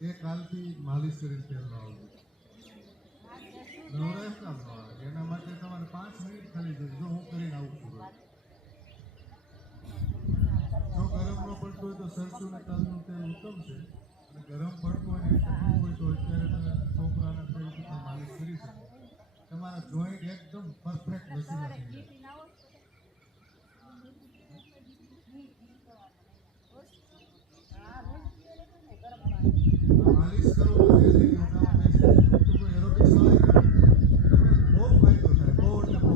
એ કાલથી માલિશ કરીને પહેરવા આવજો. નવરાશ કામ એના માટે તમારે 5 મિનિટ ખાલી જો હું કરીને આવું છું. જો ગરમ ન પડતું હોય તો સરસું ને તલનું તેલ ઉત્તમ છે, અને ગરમ પડતું હોય તો અત્યારે તમે છોકરાને તેલથી માલિશ કરી શકો. તમારા જોઈન્ટ એકદમ પરફેક્ટ લસીલા થઈ જાય. માલિશ કરો એરોબિક્સ વાળી બહુ ફાયદો થાય, બહુ એટલે બહુ.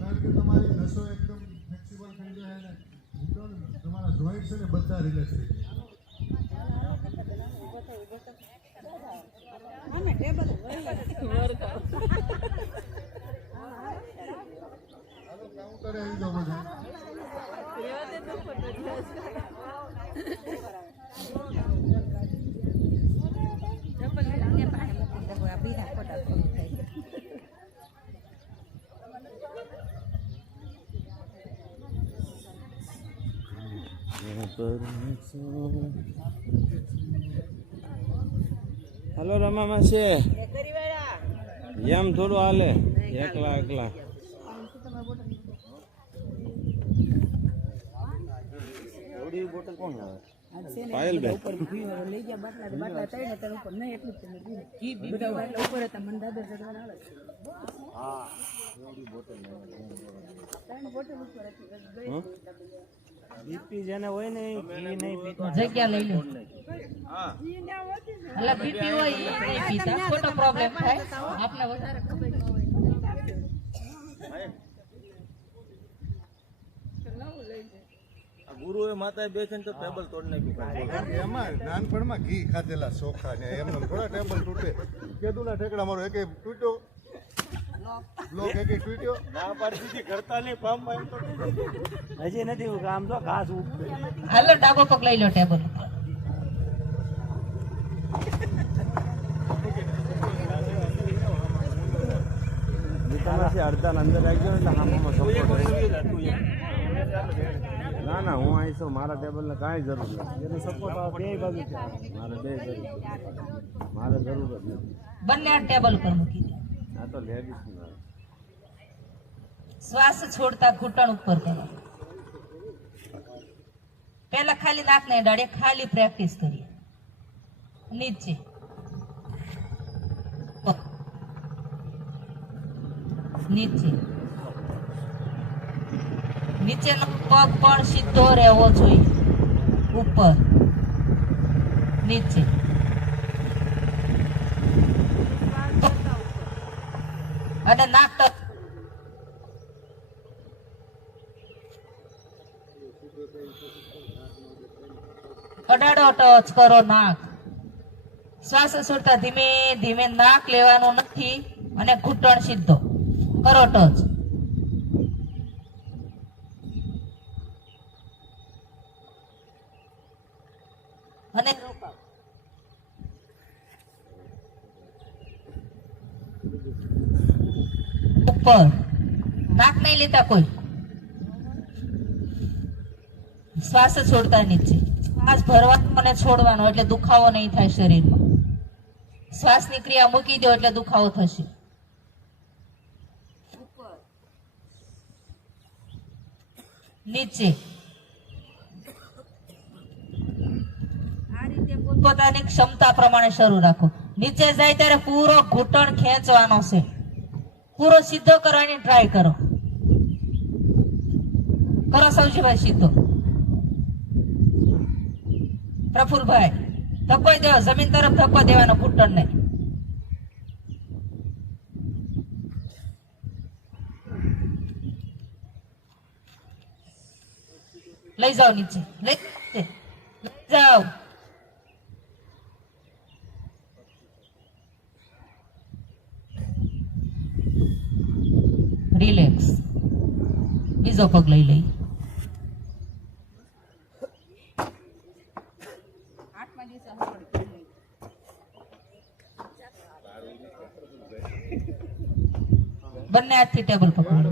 કારણ કે તમારી નસો એકદમ ફ્લેક્સિબલ થઈ જાય અને તમારા જોઈન્ટ છે ને બધા રિલેક્સ થઈ જાય. કાઉન્ટરે આવી જાઓ બધા. હલો રમામાં છે એમ થોડું હાલે એકલા એકલા. બોટલ કોણ આવે? પાયલ બે ઉપર લઈ ગયા બાટલા તઈને તને ઉપર નહીં એટલું જ બધા બાટલા ઉપર હતા મને દાદર ચડવાના આવે. હા એવડી બોટલ ત્રણ બોટલ ઉપર હતી. બીપી જેને હોય ને ઘી નહીં પીતા જગ્યા લઈ લે. હા એટલે બીપી હોય એ નહીં પીતા ખોટો પ્રોબ્લેમ થાય આપને વધારે ખબર ન હોય. ગુરુએ માતાએ બેસીને તો ટેબલ તોડી નાખ્યું. એમાં નાનપણમાં ઘી ખાધેલા ચોખા ને એમને થોડા ટેબલ તૂટે. કેદુના ઠેકડા મારો એક તૂટ્યો. બ્લોક એક તૂટ્યો ના પાડી દીધી કરતા નહીં પામમાં એમ તો હજી નથી કામ તો ઘાસ ઉગતું. હાલો ડાબો પગ લઈ લો ટેબલ ઉપર. તમારે અડધા અંદર આવી ગયો એટલે આમાં સપોર્ટ ના ના હું અહીં છું મારા ટેબલને કાંઈ જરૂર નથી એનો સપોર્ટ બે બાજુ છે મારે બે જરૂર મારે જરૂર જ નથી બંને આ ટેબલ ઉપર મૂકી દો. આ તો લેડીઝ શ્વાસ છોડતા ઘૂંટણ ઉપર કરો. પહેલા ખાલી નાકને અડાડે, ખાલી પ્રેક્ટિસ કરીએ. નીચે નીચે નીચેનો પગ પણ સીધો રહેવો જોઈએ. ઉપર નીચે અને નાક અડાડો ટચ કરો નાક. શ્વાસ છોડતા ધીમે ધીમે નાક લેવાનું નથી અને ઘૂંટણ સીધો કરો ટચ. અને રોકાવ. ઉપર નાક નહીં લેતા કોઈ. શ્વાસ છોડતા નીચે. શ્વાસ ભરવાનો અને છોડવાનો એટલે દુખાવો નહીં થાય શરીરમાં. શ્વાસની ક્રિયા મૂકી દો એટલે દુખાવો થશે. નીચે આ રીતે પોતાની ક્ષમતા પ્રમાણે શરૂ રાખો. નીચે જાય ત્યારે પૂરો ઘૂંટણ ખેંચવાનો છે. પૂરો સીધો કરવાની ટ્રાય કરો. કરો સૌજીભાઈ સીધો. પ્રફુલભાઈ ધક્કો દેવો, જમીન તરફ ધક્કો દેવાનો ઘૂંટણ ને. લઈ જાઓ નીચે, લઈ જાઓ. રિલેક્સ. બીજો પગ લઈ લઈ. બંને હાથથી ટેબલ પકડો.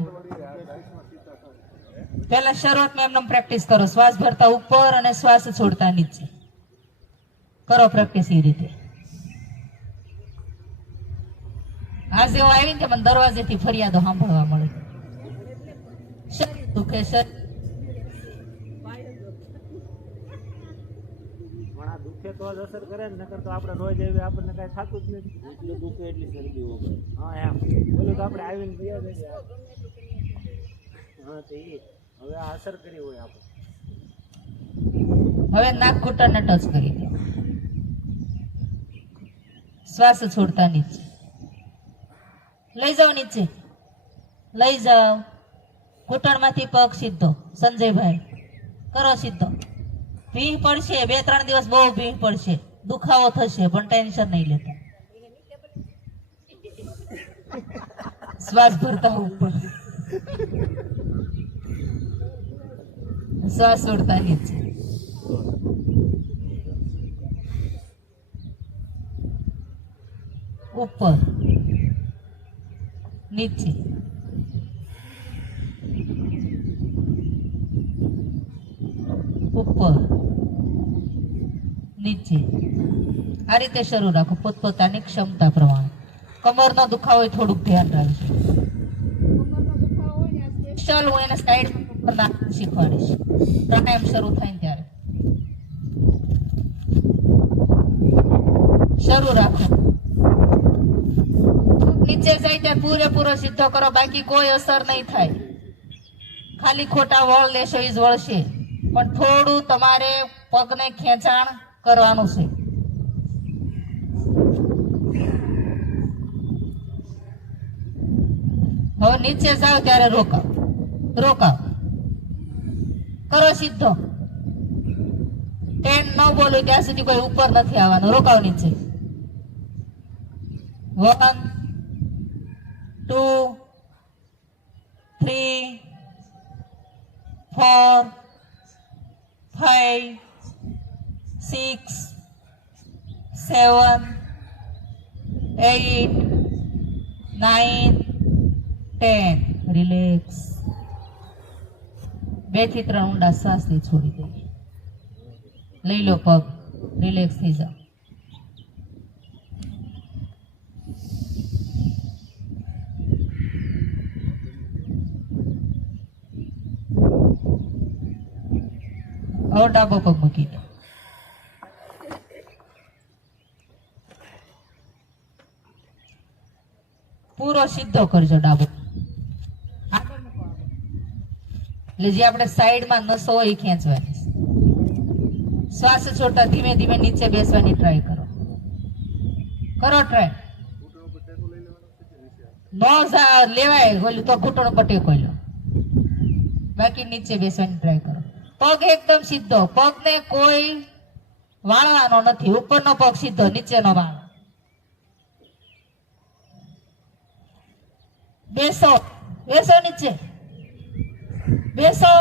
પહેલા શરૂઆતમાં એમને પ્રેક્ટિસ કરો. શ્વાસ ભરતા ઉપર અને શ્વાસ છોડતા નીચે કરો પ્રેક્ટિસ. એ રીતે આજે હું આવીને મને દરવાજેથી ફરિયાદો સાંભળવા મળે. શરીર દુખે, શરીર દુખે તો જ અસર કરે ને, નકર તો આપણે રોજ એવી આપણને કઈ થતું જ નથી. એટલું દુખે એટલી શરદી વગર. હા એમ બોલું તો આપણે આવીને ગયા જઈએ. હા તો એ હવે આ અસર કરી હોય આપણે. હવે નાક ઘૂંટણને ટચ કરી દો. શ્વાસ છોડતા નીચે લઈ જાઓ. નીચે લઈ જાઓ. ઘૂંટણમાંથી પગ સીધો. સંજયભાઈ કરો સીધો. ભીહ પડશે, 2-3 દિવસ બહુ ભીહ પડશે, દુખાવો થશે, પણ ટેન્શન નહીં લેતા. શ્વાસ ભરતા ઉપર, શ્વાસ છોડતા નીચે. ઉપર નીચે. ઉપર નીચે. આ રીતે શરૂ રાખો પોતપોતાની ક્ષમતા પ્રમાણે. કમરનો દુખાવો હોય થોડુંક ધ્યાન રાખજો. ચાલ હું એને સાઈડ પર નાખવાનું શીખવાડીશ પ્રાણાયામ શરૂ થાય ને ત્યારે. શરૂ રાખો. નીચે જાય ત્યાં પૂરેપૂરો સીધો કરો, બાકી કોઈ અસર નહીં થાય. ખાલી ખોટા વળ લેશો એ જ વળશે, પણ થોડું તમારે પગને ખેંચાણ કરવાનું છે. હવે નીચે જાઓ ત્યારે રોકાવ. રોકાવ કરો સીધો. 10 ન બોલું ત્યાં સુધી કોઈ ઉપર નથી આવવાનું. રોકાવ નીચે. 1 2 3 4 5 6 7 8 9 10 રિલેક્સ 2 થી 3 ઊંડા શ્વાસ લે છોડી દે લઈ લો પગ રિલેક્સ થઈ જાઓ હવે ડાબો પગ મૂકી દો પૂરો સીધો કરજો ડાબો એટલે જે આપણે સાઈડમાં નસો હોય એ ખેંચવાની શ્વાસ છોડતા ધીમે ધીમે નીચે બેસવાની ટ્રાય કરો ટ્રાય નો લેવાય ઓલું તો ઘૂંટણ પર ટેકો લો બાકી નીચે બેસવાની ટ્રાય કરો પગ એકદમ સીધો પગને કોઈ વાળવાનો નથી ઉપરનો પગ સીધો નીચેનો વાળો બેસો બેસો નીચે બેસો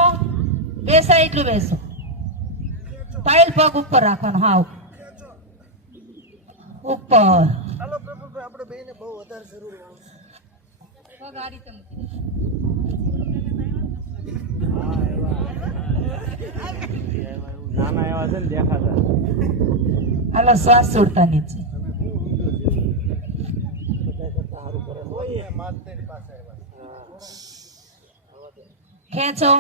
બેસા એટલું બેસો પાયલ પગ ઉપર રાખવાનો હા ઉપર પગ આ રીતે મૂકી નાના એવા છે ને દેખાતા હાલો શ્વાસ છોડતા નીચે ખેંચો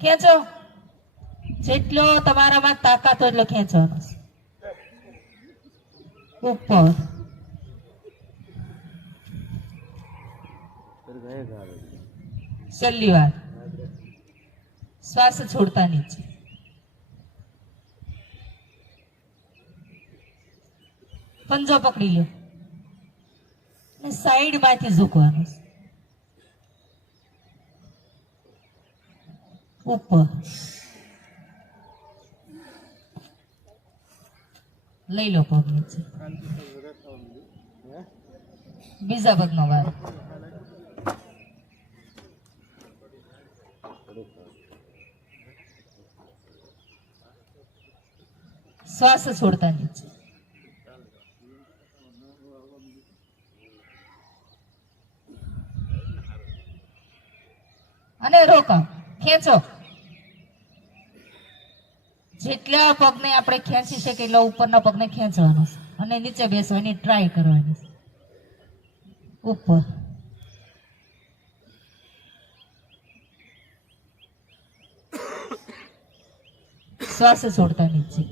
ખેંચો જેટલો તમારામાં તાકાત હોય એટલો ખેંચવાનો ઉપર છેલ્લી વાર શ્વાસ છોડતા નીચે પંજો પકડી લો અને સાઈડ માંથી ઝૂકવાનું ઉપર લઈ લો પગ નીચે બીજા પગનો વાર શ્વાસ છોડતા નીચે અને રોકાવ ખેંચો જેટલા પગને આપણે ખેંચી શકીએ એટલા ઉપરના પગને ખેંચવાનો અને નીચે બેસવાની ટ્રાય કરવાની ઉપર શ્વાસ છોડતા નીચે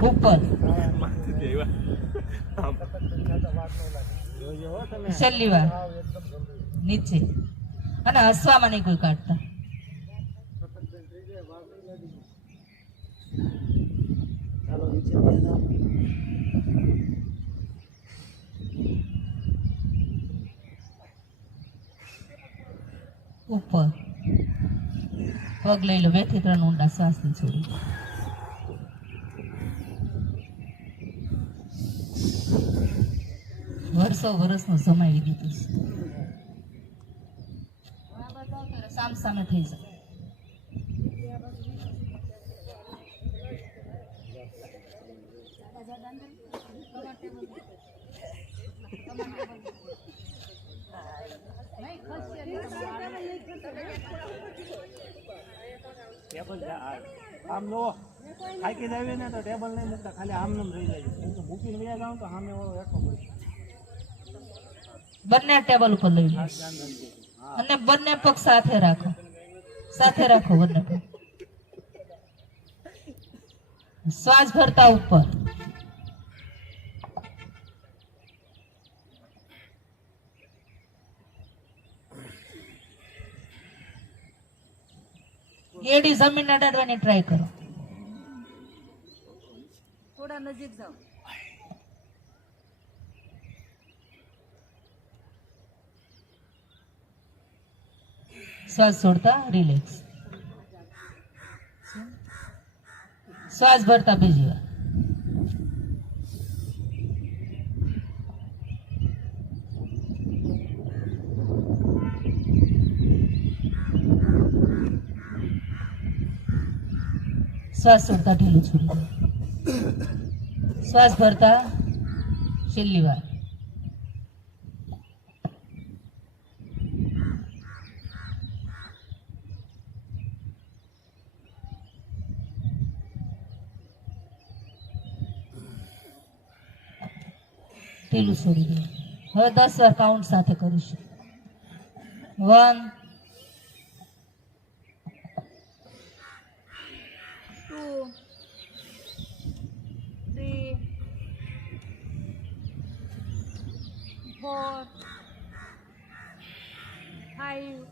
ઉપર છેલ્લી વાર નીચે અને હસવામાં નહીં કોઈ કાઢતા ઉપર પગ લઈ લો 2 થી 3 ઊંડા શ્વાસ ની છોડી વર્ષનો સમય લીધો સામ સામે થઈ જાય ટેબલ આમ નો થાકી જાવી ને તો ટેબલ નહીં મૂકતા ખાલી આમ નામ રહી જાય કેમ કે મૂકીને વયા જાવ તો સામે વાળો હેઠો પડી બંને ટેબલ ઉપર લઈ લો અને બંને પગ સાથે રાખો બંને પગ શ્વાસ ભરતા ઉપર એડી જમીન અડાડવાની ટ્રાય કરો નજીક જાઓ. શ્વાસ છોડતા રિલેક્સ. શ્વાસ ભરતા બીજી વાર. શ્વાસ છોડતા ઢીલું છોડી દો. શ્વાસ ભરતા છેલ્લી વાર. ઢીલું છોડી દો. હવે 10 વાર કાઉન્ટ સાથે કરીશું. 1 2 3 4 5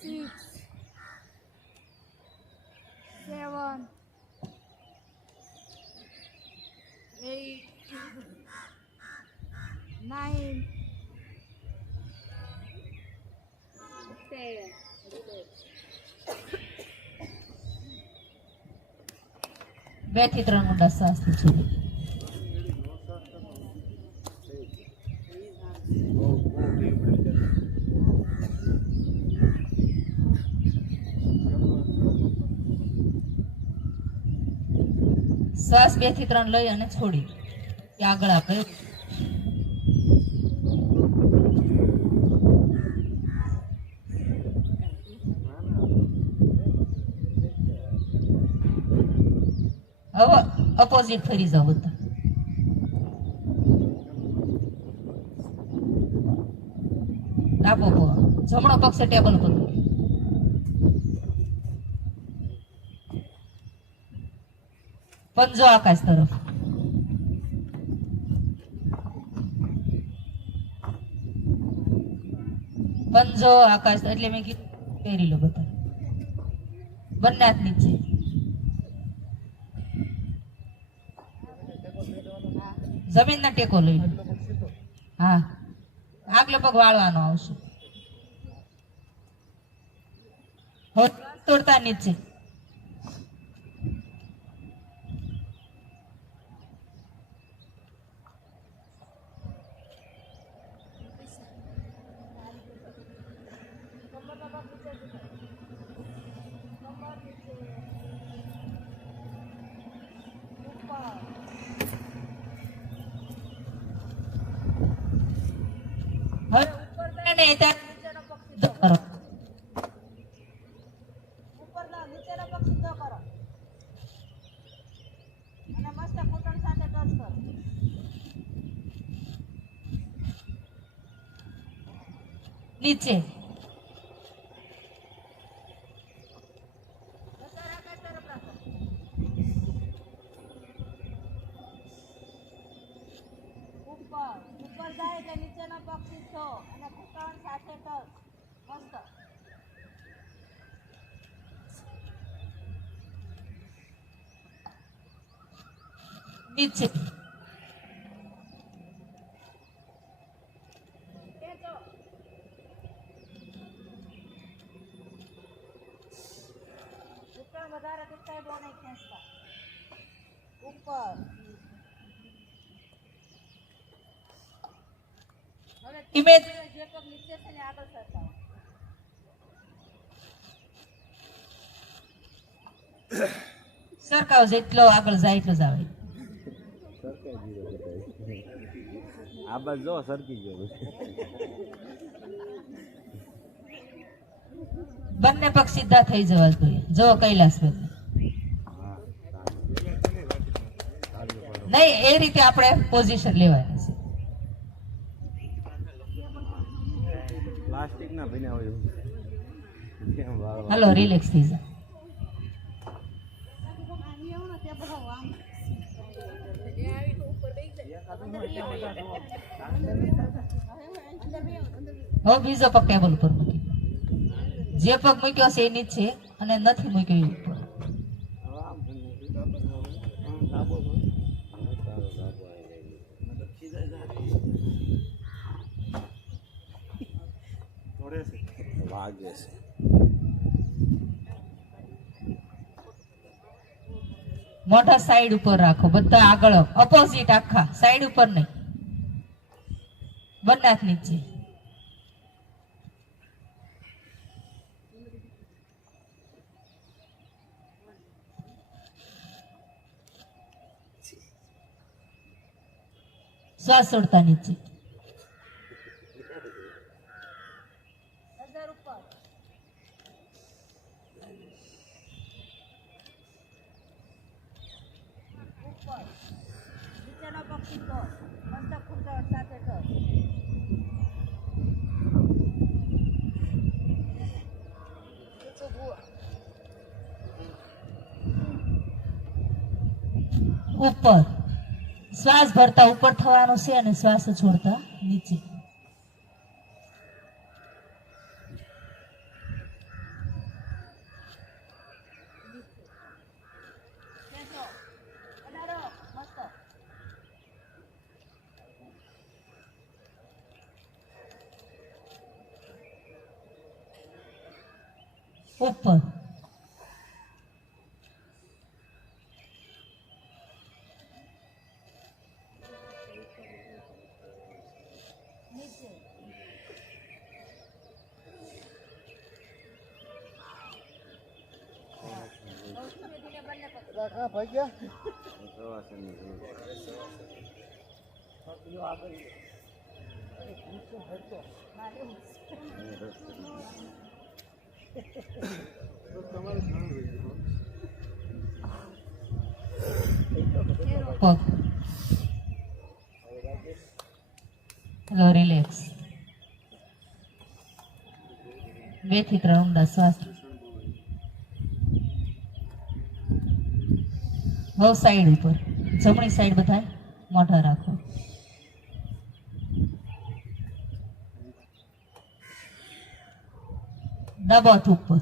6 7 8 9 10. બે થી 3 ઊંડા શ્વાસથી છોડી દો. શ્વાસ 2 થી 3 લઈ અને છોડી દો. કે આગળ આપણે હવે અપોઝિટ ફરી જાઓ બધા. ડાબો પગ જમણો પગ છે ટેબલ પર મૂકો. પંજો આકાશ તરફ. પંજો આકાશ એટલે મેં કીધું પહેરી લો બધા. બંને હાથ નીચે. જમીન ના ટેકો લઈ લો. હા આગલો પગ વાળવાનો આવશે. તોડતા નીચે. હવે ઉપર બેને ત્યાં કરો. ઉપરનો નીચેનો પગ સીધો કરો અને મસ્ત ઘૂંટણ સાથે ટચ કરો. નીચે ઘસારા આકાશ તરફ રાખો. ઉપર જાય એટલે નીચેનો પગ સીધો અને ઘૂંટણ સાથે ટચ. મસ્ત. નીચે ખેંચો. ઘૂંટણ વધારે દુખાય બહુ નહીં ખેંચતા. ઉપર. હવે ધીમે જે પગ નીચે છે ને આગળ સરકાવો. સરકાવ જેટલો આગળ જાય એટલો જ આવે. આ બાજુ જો સરકી ગયો. બંને પગ સીધા થઈ જવા જોઈએ. જો કૈલાસ નહીં એ રીતે આપણે પોઝિશન લેવાની છે. પ્લાસ્ટિક ના ભીના હોય કેમ વાળવા. હાલો રિલેક્સ થઈ જાય. હવે બીજો પગ ટેબલ ઉપર મૂકી. જે પગ મૂક્યો છે એ નીચે અને નથી મૂક્યો એ ઉપર. આગે છે. મોઢા સાઈડ ઉપર રાખો, બધા આગળ ઓપોઝિટ, આખા સાઈડ ઉપર નહીં, બંને હાથ નીચે. શ્વાસ છોડતા નીચે. ઉપર શ્વાસ ભરતા ઉપર થવાનો છે અને શ્વાસ છોડતા નીચે. ઉપર પ્રવાસનની જરૂર. પગ રિલેક્સ. 2 થી 3 ઊંડા શ્વાસ. હવે સાઈડ ઉપર, જમણી સાઈડ બધા મોઢા રાખો. ડાબો હાથ ઉપર.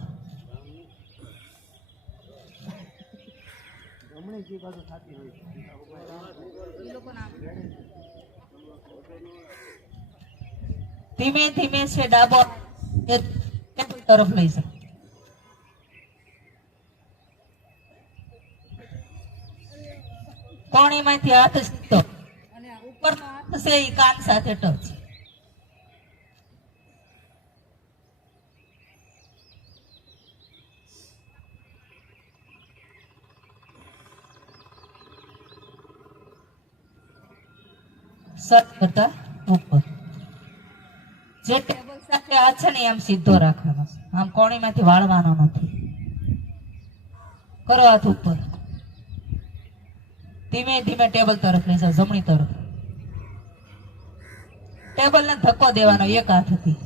ધીમે ધીમે છે ડાબો તરફ લઈ જાઓ. કોણીમાંથી હાથ સીધો અને ઉપરનો હાથ છે એ કાન સાથે ટચ. સર કરતા ઉપર. જે ટેબલ સાથે હાથ છે ને આમ સીધો રાખવાનો, આમ કોણીમાંથી વાળવાનો નથી. કરો હાથ ઉપર. ધીમે ધીમે ટેબલ તરફ લઈ જાઓ, જમણી તરફ. ટેબલ ને ધક્કો દેવાનો એક હાથથી.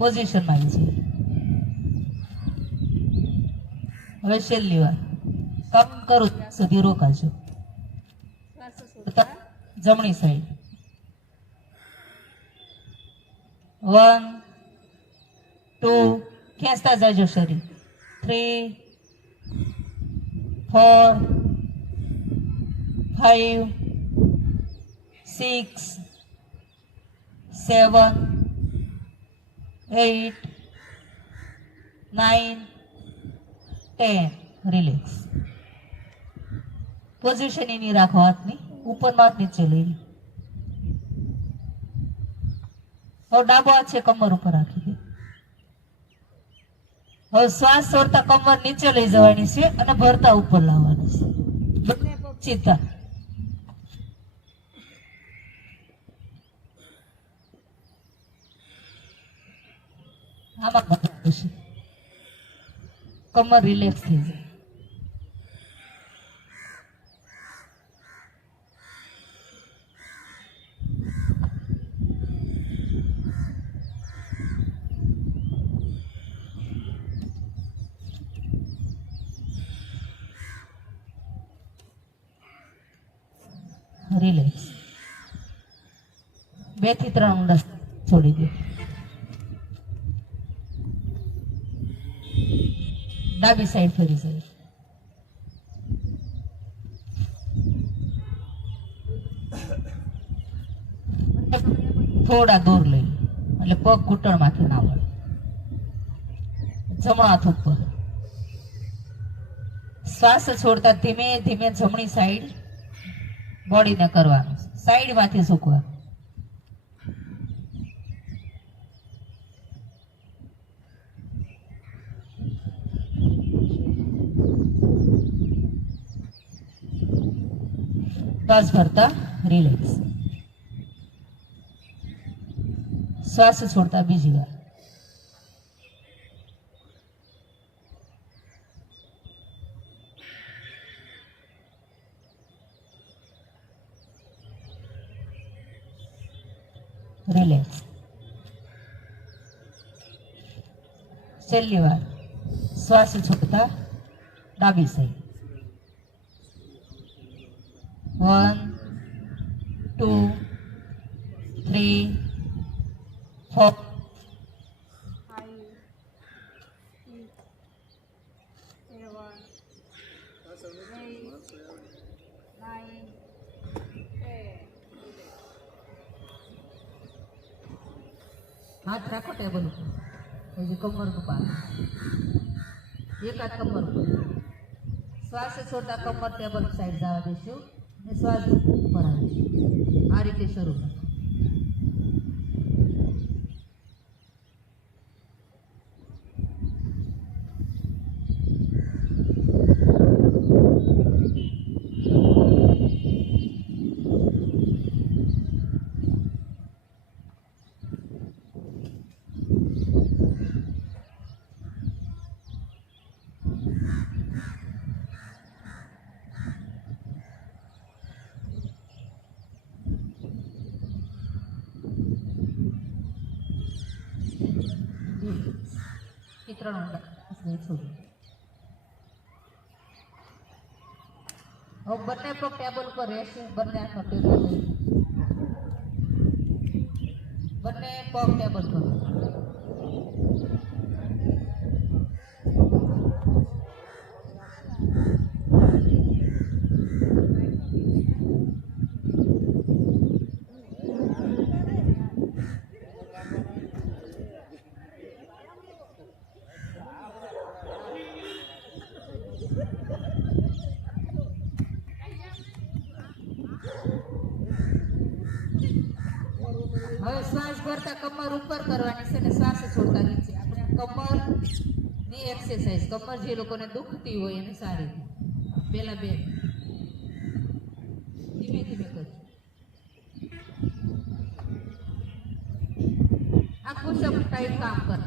પોઝિશનમાં આવી છે. હવે છેલ્લી વાર કામ કરું ત્યાં સુધી રોકાજો. જમણી સાઈડ. 1 2 ખેંચતા જાજો શરીર. 3 4 5 6 7 8 9 10. રિલેક્સ. પોઝિશન એની રાખો હાથની ઉપર, હાથ નીચે લઈ લો. હવે ડાબો હાથ છે કમર ઉપર રાખી દે. હવે શ્વાસ છોડતા કમર નીચે લઈ જવાની છે અને ભરતા ઉપર લાવવાની છે. બંને પગ સીધા. આમાં ગભરાશે, કમર રિલેક્સ થઈ જાય. રિલેક્સ. 2 થી 3 ઊંડા છોડી દો. ડાબી સાઈડ ફરી જાય. થોડા દૂર લઈ એટલે પગ ઘૂંટણમાંથી ના વળે. જમણો હાથ ઉપર. શ્વાસ છોડતા ધીમે ધીમે જમણી સાઈડ બોડીને કરવાનું. સાઈડમાંથી સૂકવાનું. શ્વાસ ભરતા રિલેક્સ. શ્વાસ છોડતા બીજી વાર. રિલેક્સ. છેલ્લી વાર શ્વાસ છોડતા ડાબી સાઈડ. 1 2 3 4. હાથ રાખો ટેબલ ઉપર. પછી કમર ઉપર. એક હાથ કમર ઉપર. શ્વાસ છોડતા કમર ટેબલ સાઈડ જવા દઈશું અને શ્વાસ ઉપર આવીશું. આ રીતે શરૂ. ત્રણ છોડી. હવે બંને પગ ટેબલ ઉપર રહેશે. બંને હાથનો ટેબલ લઈ. બંને પગ ટેબલ પર. હવે શ્વાસ ભરતા કમર ઉપર કરવાની છે અને શ્વાસ છોડતા નીચે. આપણે કમર ની એક્સરસાઇઝ. કમર જે લોકોને દુખતી હોય એને સારી. પેલા 2 ધીમે ધીમે કરજો. આ પુશઅપ ટાઈપ કામ કરે.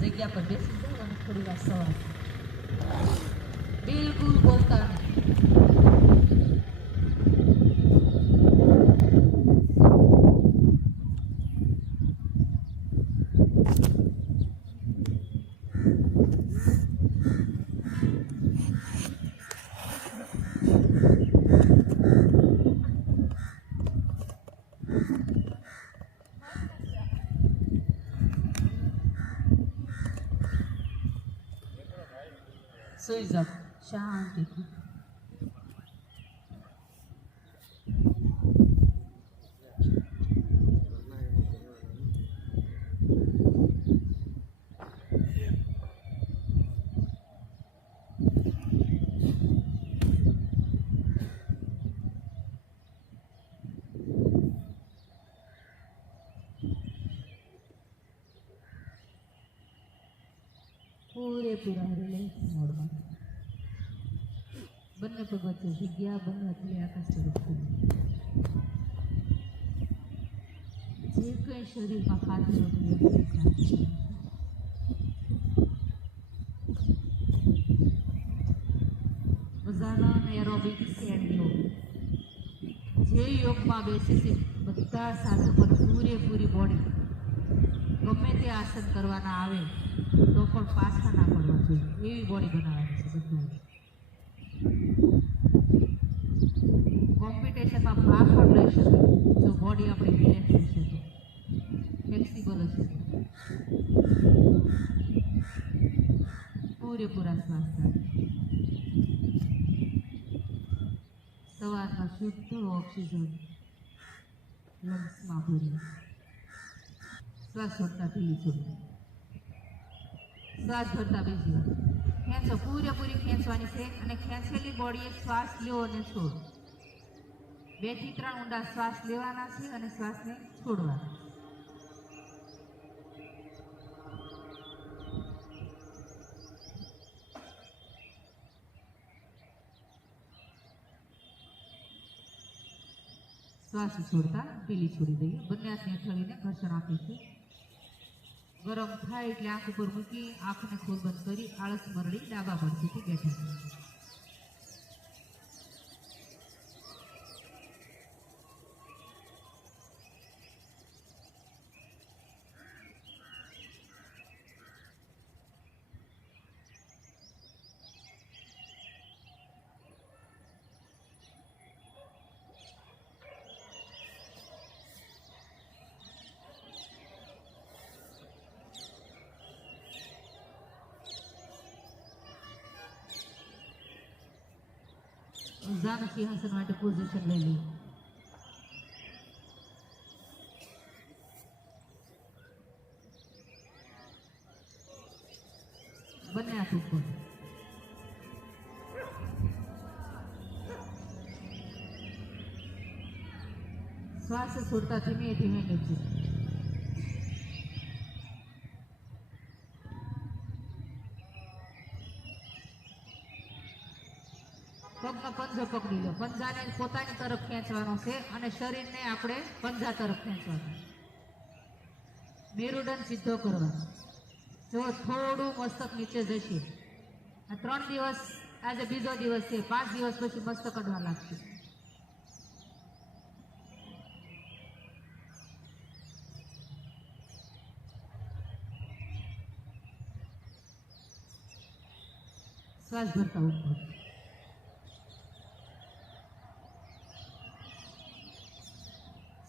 જગ્યા પર બેસી જાઓ અને થોડી વાર સવાર. બિલકુલ બોલતા નહીં. સુઈ જાઓ શાંતિથી. પૂરેપૂરા રિલેક્સ મોડમાં. બંને પગ વચ્ચે જગ્યા, બંને હાથની આકાશ તરફ ખોલો. જે કંઈ શરીરમાં ખાતરો મજાના અને એરોબિક્સ એન્ડ યોગ, જે યોગમાં બેસે છે બધા સાધકો પૂરેપૂરી બોડી ગમે તે આસન કરવાના આવે તો પણ પાછા ના પડવા જોઈએ એવી બોડી બનાવવાની છે બધું. કોમ્પિટિશનમાં ભાગ પણ લઈ શકે જો બોડી આપણી રિલેક્સ હશે તો, ફ્લેક્સિબલ હશે તો. પૂરેપૂરા શ્વાસ થાય. સવારમાં શુદ્ધ ઓક્સિજન લંગ્સમાં ભરી શ્વાસ છોડતા ઢીલી છોડી. શ્વાસ ભરતા બીજી વાર ખેંચો, પૂરેપૂરી ખેંચવાની છે અને ખેંચેલી બોડીએ શ્વાસ લ્યો અને છોડો. 2 થી 3 ઊંડા શ્વાસ લેવાના છે અને શ્વાસને છોડવાના. શ્વાસ છોડતા ઢીલી છોડી દઈએ. બંને હાથને અથડાવીને ઘર્ષણ આપીશું. ગરમ થાય એટલે આંખ ઉપર મૂકી આંખને ખોલ બંધ કરી આળસ મરડી ડાબા પડતીથી બેઠા કરીએ. જાન સિંહાસન માટે પોઝિશન લઈ લઈએ. બંને હાથ ઉપર. શ્વાસ છોડતા ધીમે ધીમે નીચે. પગનો પંજો પકડી લો. પંજાને પોતાની તરફ ખેંચવાનો છે અને શરીરને આપણે પંજા તરફ ખેંચવાનું. મેરુદંડ સીધો કરવાનો. જો થોડું મસ્તક નીચે જશે. આ 3 દિવસ, આજે બીજો દિવસ છે, 5 દિવસ પછી મસ્તક અડવા લાગશે. શ્વાસ ભરતા ઉપર.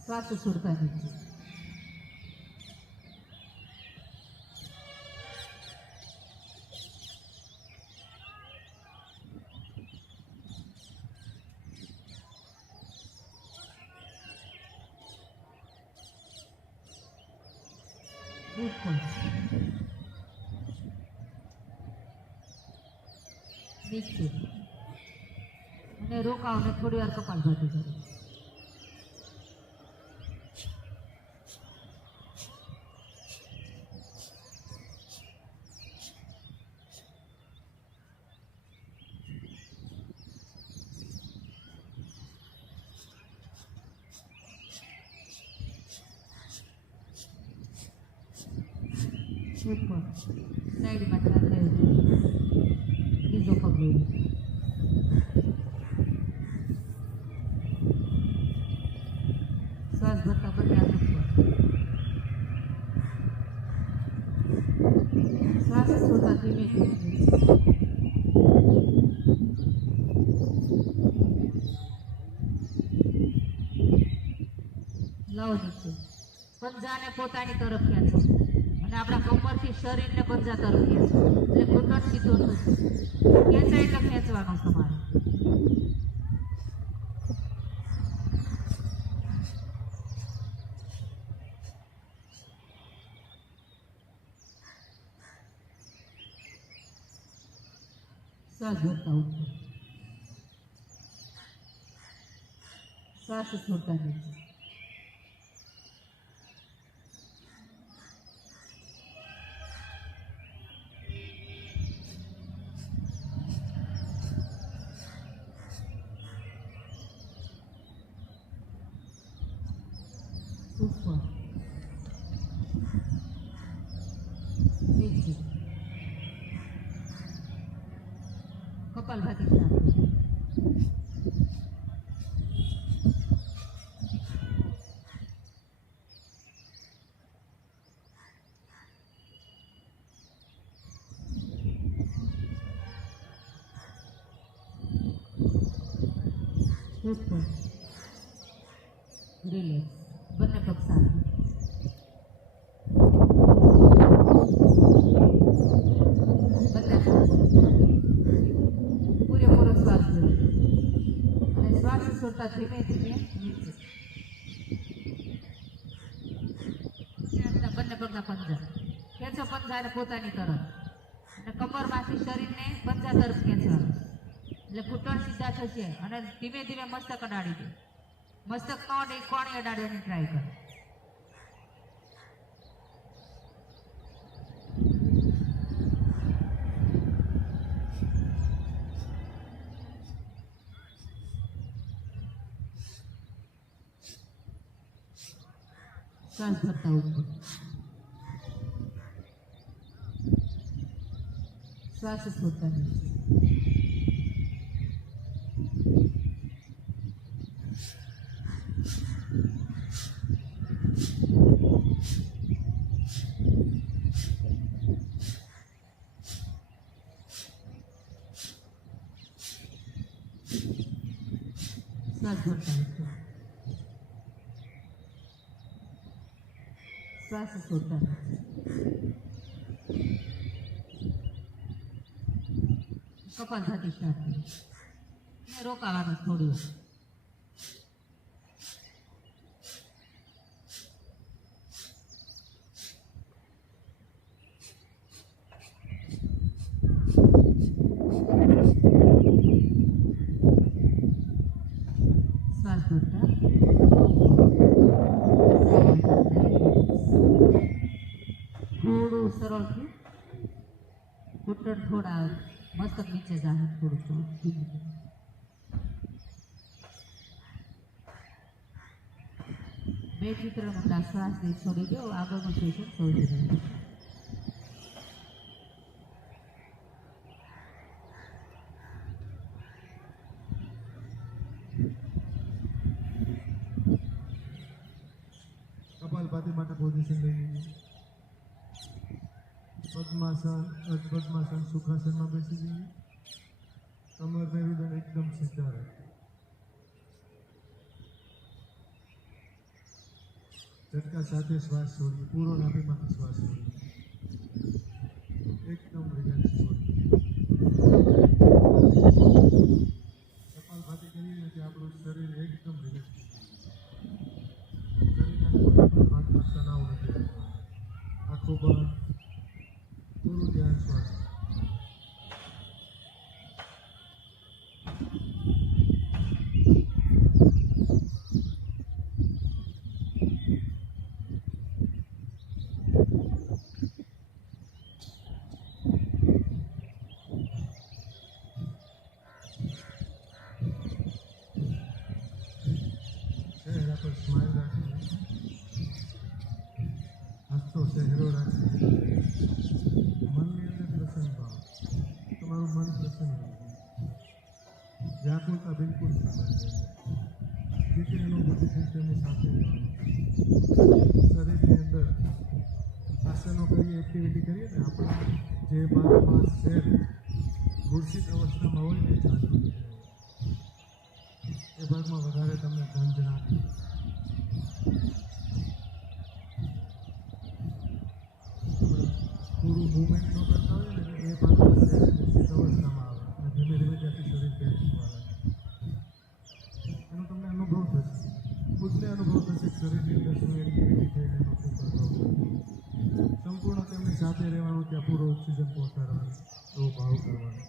શ્વાસ છોડતા નીચે. ઉપર. નીચે. અને રોકાવ ને થોડી વાર કપાલ ભાતી કરો. ઉપર સાઈડમાં ચાલે બીજો પગ લઈ. શ્વાસ ભરતા બંને હાથ ઉપર. શ્વાસ છોડતા ધીમે ધીમે. લાવો નીચે. પંજાને પોતાની તરફ ખેંચો અને આપણા કમરથી શરીરને પંજા તરફ ખેંચો એટલે ઘૂંટણ સીધો થશે. ખેંચાય એટલે ખેંચવાનો તમારે. શ્વાસ ભરતા ઉપર. શ્વાસ છોડતા નીચે. કપાલભાતી સ્ટાર્ટ. ઉપર રિલેક્સ, બંને પગ સાથે. બંને પૂરેપૂરો શ્વાસ લો અને શ્વાસ છોડતા ધીમે ધીમે નીચે. બંને પગના પંજા ખેંચો, પંજાને પોતાની તરફ અને કમરમાંથી શરીરને પંજા તરફ ખેંચવાનું. એટલે ઘૂંટણ સીધા થશે અને ધીમે ધીમે મસ્તક અડાડી દે. મસ્તક ન અડે, કોણી અડાડવાની ટ્રાય કરો. શ્વાસ ભરતા ઉપર, શ્વાસ છોડતા નીચે. શ્વાસ ભરતા ઉપર, શ્વાસ છોડતા નીચે. કપાલભાતી સ્ટાર્ટ કરી ને રોકાવાનું થોડી વાર. શ્વાસ ભરતા થોડું સરળ થયું. ઘૂંટણ થોડા મસ્તક નીચે જાય થોડું થોડું ધીમે ધીમે. બે ચિત્ર મોટા શ્વાસને છોડી દો. આગળનું સેશન સૌથી રહ્યું. કપાલભાતી માટે પોઝિશન લઈ લીધી. પદ્માસન, અર્ધપદ્માસન, સુખાસનમાં બેસી જઈએ. કમર મેરુદંડ એકદમ સીધા રહે. ઝટકા સાથે શ્વાસ છોડીએ. પૂરો નાભીમાંથી શ્વાસ છોડીએ. એકદમ રિલેક્સ છોડીએ. કપાલભાતી કરીએ એટલે આપણું શરીર એકદમ રિલેક્સ થઈ જાય. શરીરના કોઈ પણ ભાગમાં તણાવ નથી રહેતો. આંખો બંધ, પૂરું ધ્યાન શ્વાસ. ચહેરા પર સ્માઇલ રાખીને, હસતો ચહેરો રાખીને, મનની અંદર પ્રસન્ન ભાવ. તમારું મન પ્રસન્ન રહે. વ્યાકુળતા બિલકુલ ન રહે. જે કંઈ અનુભૂતિ થઈ તેની સાથે રહેવાનું. શરીરની અંદર આસનો કરીએ, એક્ટિવિટી કરીએ ને આપણે, જે ભાગમાં શરીર મૂર્છિત અવસ્થામાં હોય ને એ જાગૃતિ રહે. એ ભાગમાં વધારે તમને ઝંઝના પૂરું મૂવમેન્ટ ન કરતા હોય ને એ ભાગમાં શરીર મૂર્છિત અવસ્થામાં આવે અને ધીમે ધીમે ત્યાંથી શરીર બેસતું આવે. એનો તમને અનુભવ થશે. ખુદને અનુભવ થશે કે શરીરની અંદર શું એક્ટિવિટી થઈને એનો શું પ્રભાવ થશે. સંપૂર્ણ તેમની સાથે રહેવાનું, ત્યાં પૂરો ઓક્સિજન પહોંચાડવાનો, એવો ભાવ કરવાનો.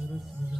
સરસ મજાનું